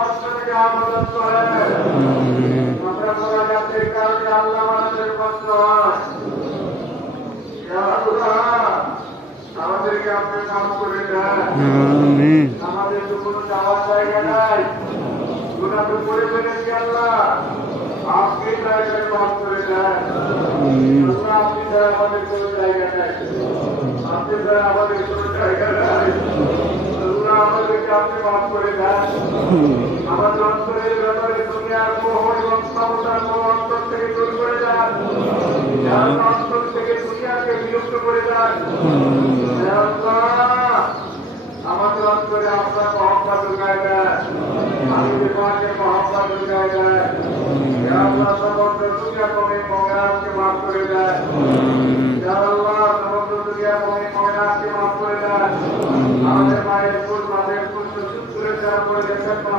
কষ্ট থেকে আবেদন করে আমরা মোনাজাতের কারণে আল্লাহ আমাদের কষ্ট হয়। ইয়া আল্লাহ, আমাদেরকে আপনি মাফ করে দেন। আমাদের তো কোনো যাওয়ার জায়গা নাই, গুনাহ তো করে ফেলেছি আল্লাহ, আপনি জায়গায় মাফ করে দেন। আল্লাহ, আপনি ছাড়া আমাদের কোনো জায়গা নাই, আপনি ছাড়া আমাদের কোনো জায়গা নাই। আল্লাহ, আমাদেরকে আপনি মাফ করে দেন। আমাদের অন্তরের ব্যাপারে দুনিয়ার মোহ এবং ক্ষমতার মোহ অন্তর থেকে দূর করে দেন। অন্তর থেকে দুনিয়াকে বিলুপ্ত করে দেন। আল্লাহ, আমাদের অন্তরে আপনার মহব্বত ঢুকায় দেন।